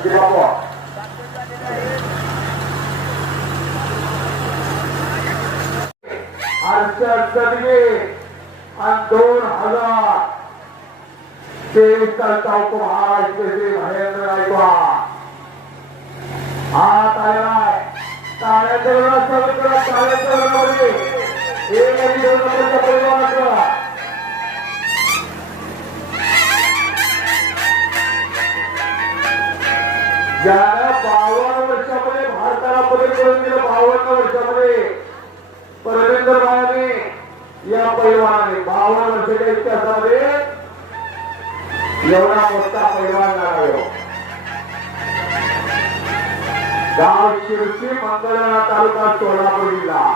आणि 2023 सालचा उपमहाराष्ट्र श्री महेंद्र गायकवाड हात आलेला आहे. टाळ्याच्या ज्याला 52 वर्षामध्ये भारताला पदक करून दिलं. 52 वर्षामध्ये परमेंद्र भायाने या पैलवानाने 52 वर्षाच्या इतिहासामध्ये एवढा मोठा पैलवान झाला. गाव शिरसी मंगळवेढा तालुका सोलापूर जिल्हा.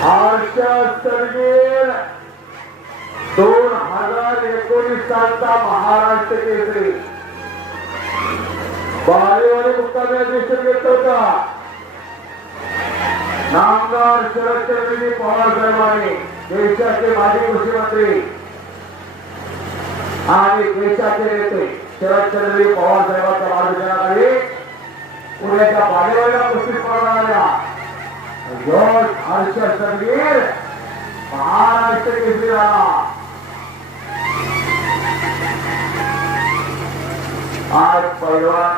हर्ष सरगीर 2019 सालचा महाराष्ट्र केसरी बालेवाडी मुक्कामी अध्यक्ष घेत होता. नामदार शरदचंद्रजी पवार साहेबांनी देशाचे माजी कृषी मंत्री आणि देशाचे नेते शरदचंद्रजी पवार साहेबांच्या मार्गदर्शनाखाली पुण्याच्या बालेवाडीला कुस्ती स्पर्धा हर्ष सरगीर महाराष्ट्र केसरी झाला. आज पैलवान